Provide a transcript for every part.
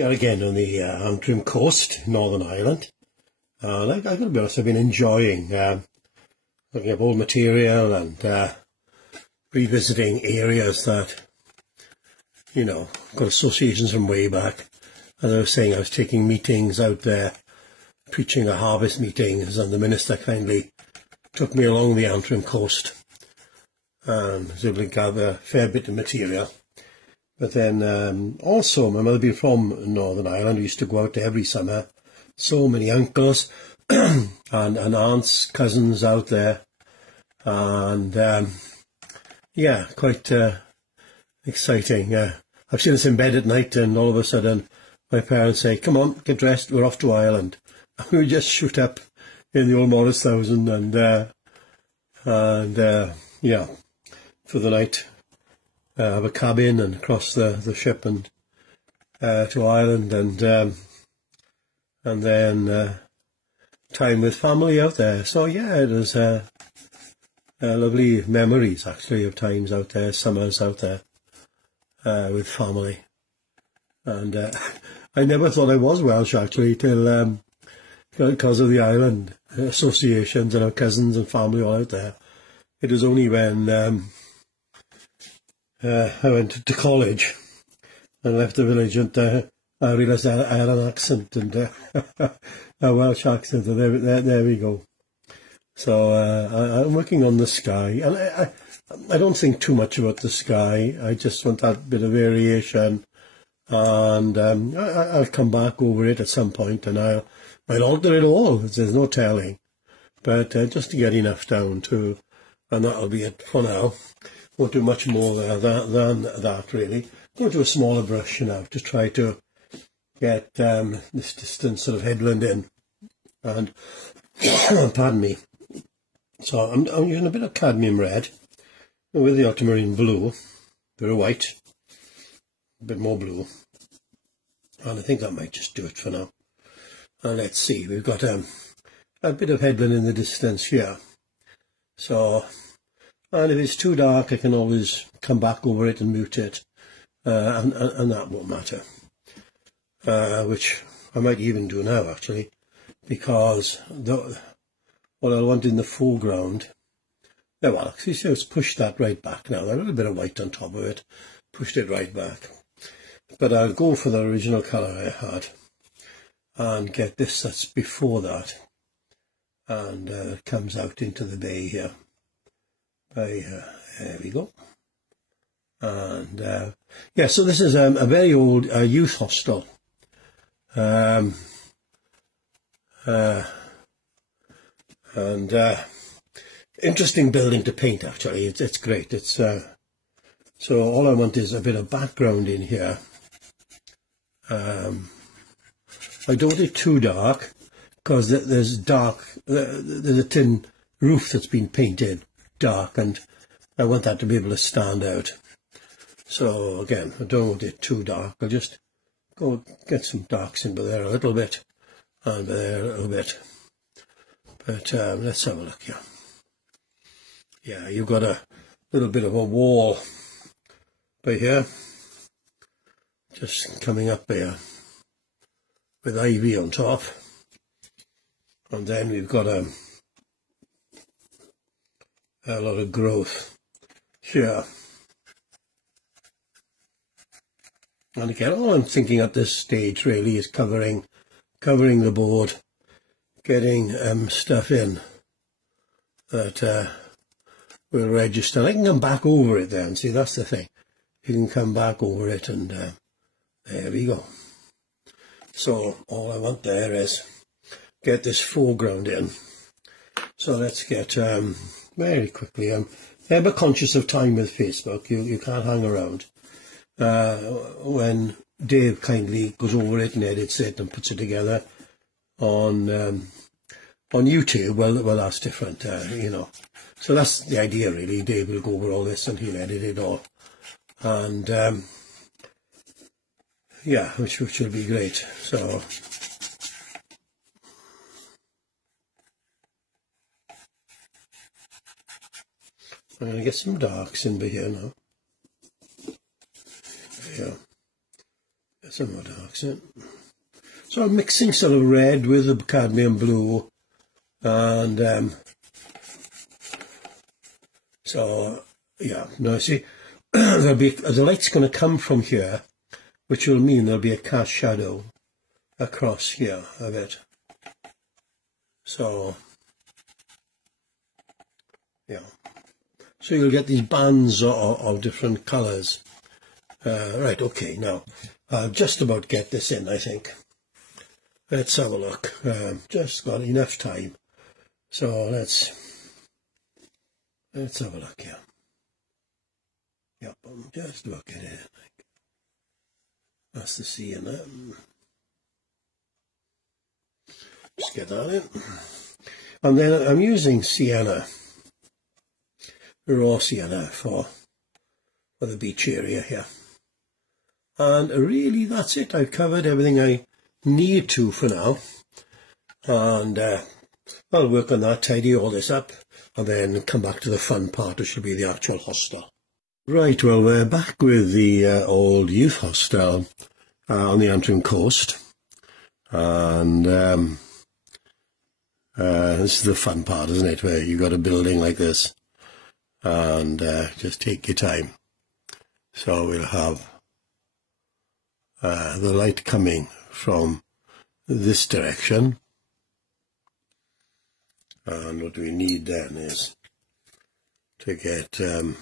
Here again on the Antrim coast, Northern Ireland. And I gotta be honest, I've been enjoying looking up old material and revisiting areas that, you know, got associations from way back. As I was saying, I was taking meetings out there, preaching at harvest meetings, and the minister kindly took me along the Antrim coast and was able to gather a fair bit of material. But then also, my mother being from Northern Ireland, we used to go out there every summer. So many uncles and aunts, cousins out there. And yeah, quite exciting. I've seen us in bed at night and all of a sudden my parents say, "Come on, get dressed, we're off to Ireland." And we would just shoot up in the old Morris 1000 and yeah, for the night. Have a cabin and cross the ship and to Ireland and then time with family out there. So yeah, it was lovely memories actually of times out there, summers out there with family. And I never thought I was Welsh actually till because of the island associations and our cousins and family all out there. It was only when I went to college and left the village and I realised I had an accent and a Welsh accent, and there we go. So I'm working on the sky, and I don't think too much about the sky. I just want that bit of variation, and I'll come back over it at some point, and I'll alter it all. There's no telling, but just to get enough down to, and that'll be it for now. Won't do much more than that really. Go to a smaller brush now to try to get this distant sort of headland in. And pardon me. So I'm using a bit of cadmium red with the ultramarine blue, a bit of white, a bit more blue, and I think that might just do it for now. And let's see, we've got a bit of headland in the distance here. So. And if it's too dark, I can always come back over it and mute it, and that won't matter. Which I might even do now, actually, because what I want in the foreground, yeah, well, see, so it's pushed that right back now. A little bit of white on top of it, pushed it right back. But I'll go for the original colour I had, and get this that's before that, and it comes out into the bay here. There we go. And yeah, so this is a very old youth hostel. Interesting building to paint actually. It's great. It's so all I want is a bit of background in here. I don't want it too dark because there's a tin roof that's been painted dark, and I want that to be able to stand out. So again, I don't want it too dark. I'll just go get some darks in by there a little bit, and by there a little bit. But let's have a look here. Yeah, you've got a little bit of a wall by here, just coming up here with ivy on top, and then we've got a lot of growth here. And again, all I'm thinking at this stage really is covering the board, getting stuff in that will register. I can come back over it then. See, that's the thing. You can come back over it, and there we go. So all I want there is get this foreground in. So let's get very quickly. I'm ever conscious of time with Facebook. You can't hang around. When Dave kindly goes over it and edits it and puts it together on YouTube, well that's different, you know. So that's the idea really. Dave will go over all this and he'll edit it all, and yeah, which will be great. So. I'm going to get some darks in by here now. Yeah. some more darks in. So I'm mixing sort of red with the cadmium blue, and so yeah. Now see, there'll be the light's going to come from here, which will mean there'll be a cast shadow across here a bit. So yeah, so you'll get these bands of different colours. Right, okay, now I'll just about get this in, I think. Let's have a look. Just got enough time, so let's have a look here. Yep, just about get it in. That's the C in there. Just get that in. And then I'm using sienna, raw sienna for the beach area here. And really that's it. I've covered everything I need to for now. And I'll work on that, tidy all this up, and then come back to the fun part, which will be the actual hostel. Right, well, we're back with the old youth hostel on the Antrim coast. And this is the fun part, isn't it, where you've got a building like this and just take your time. So we'll have the light coming from this direction, and what we need then is to get you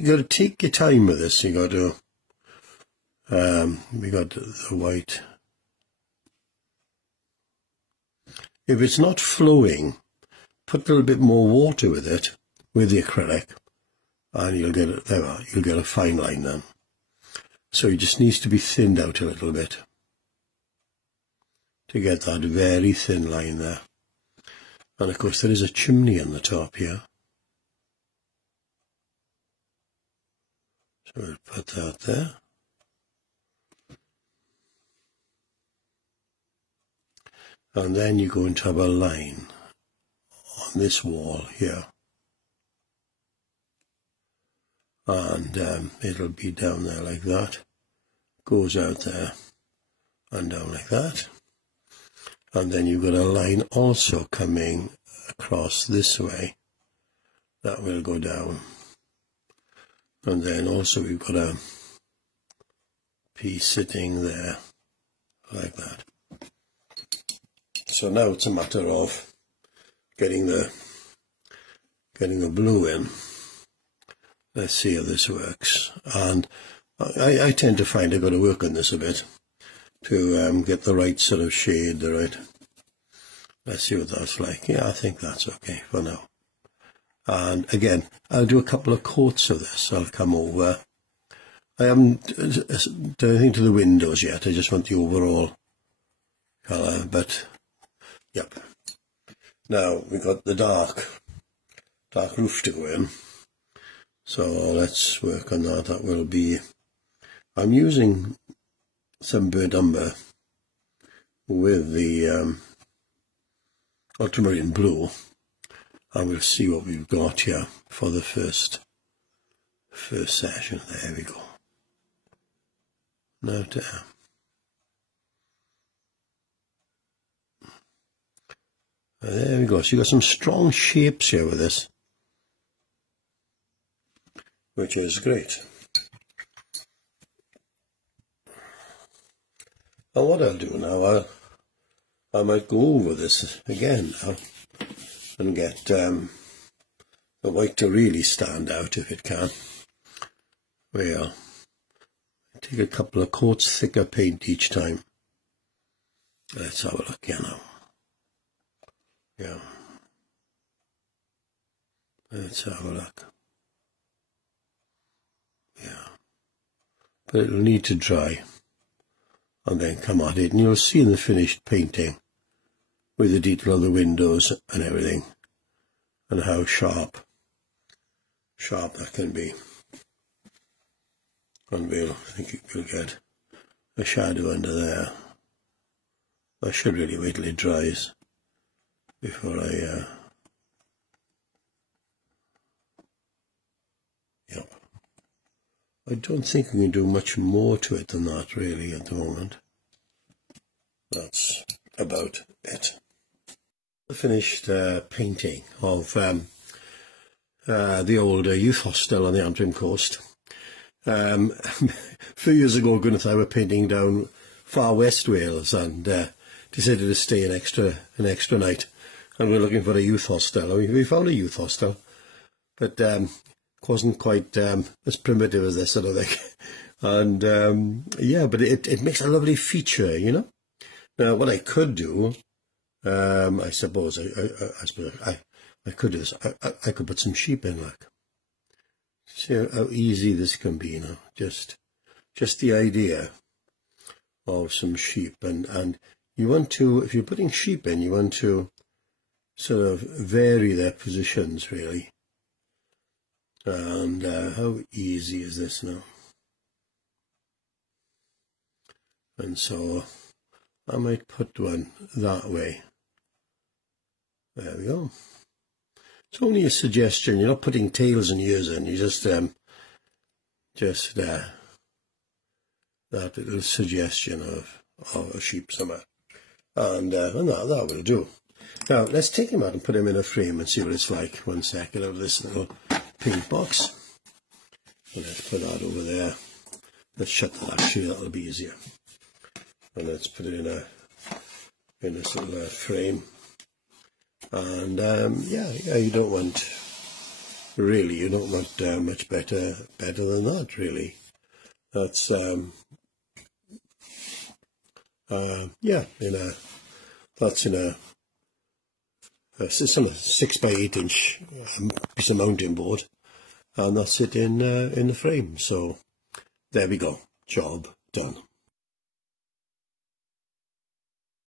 got to take your time with this. You got to we got the white. If it's not flowing, put a little bit more water with it, with the acrylic, and you'll get it there. You'll get a fine line then. So it just needs to be thinned out a little bit to get that very thin line there. And of course there is a chimney on the top here. So we'll put that there. And then you're going to have a line on this wall here. And it'll be down there like that. Goes out there and down like that. And then you've got a line also coming across this way. That will go down. And then also we've got a piece sitting there like that. So now it's a matter of getting the blue in. Let's see how this works. And I tend to find I've got to work on this a bit to get the right sort of shade, the right. Let's see what that's like. Yeah, I think that's okay for now. And again, I'll do a couple of coats of this. I'll come over. I haven't done anything to the windows yet. I just want the overall colour, but yep. Now we've got the dark roof to go in. So let's work on that. That will be, I'm using some burnt umber with the ultramarine blue, and we'll see what we've got here for the first session. There we go. Now there we go. So you've got some strong shapes here with this, which is great. And what I'll do now, I might go over this again now and get the white to really stand out if it can. Well, take a couple of coats thicker paint each time. Let's have a look here now. Yeah. Let's have a look. Yeah. But it'll need to dry and then come at it, and you'll see in the finished painting with the detail of the windows and everything and how sharp that can be. And I think you'll get a shadow under there. I should really wait till it dries before I yep. I don't think we can do much more to it than that really at the moment. That's about it. I finished painting of the old youth hostel on the Antrim coast. A few years ago, Gwyneth and I were painting down far west Wales and decided to stay an extra night. And we're looking for a youth hostel. We found a youth hostel, but it wasn't quite as primitive as this, I don't think. And yeah, but it makes a lovely feature, you know. Now, what I could do, I suppose I could do this. I could put some sheep in, like. See how easy this can be, you know. Just the idea of some sheep, and you want to, if you're putting sheep in, you want to sort of vary their positions, really. And how easy is this now? And so I might put one that way. There we go. It's only a suggestion. You're not putting tails and ears in. You just that little suggestion of a sheep somewhere, and that will do. Now let's take him out and put him in a frame and see what it's like. 1 second, out of this little pink box. And let's put that over there. Let's shut that. Actually, that'll be easier. And let's put it in this little frame. And yeah, you don't want much better than that, really. That's yeah, that's in a 6x8 inch piece of mounting board, and that's it in the frame. So there we go, job done.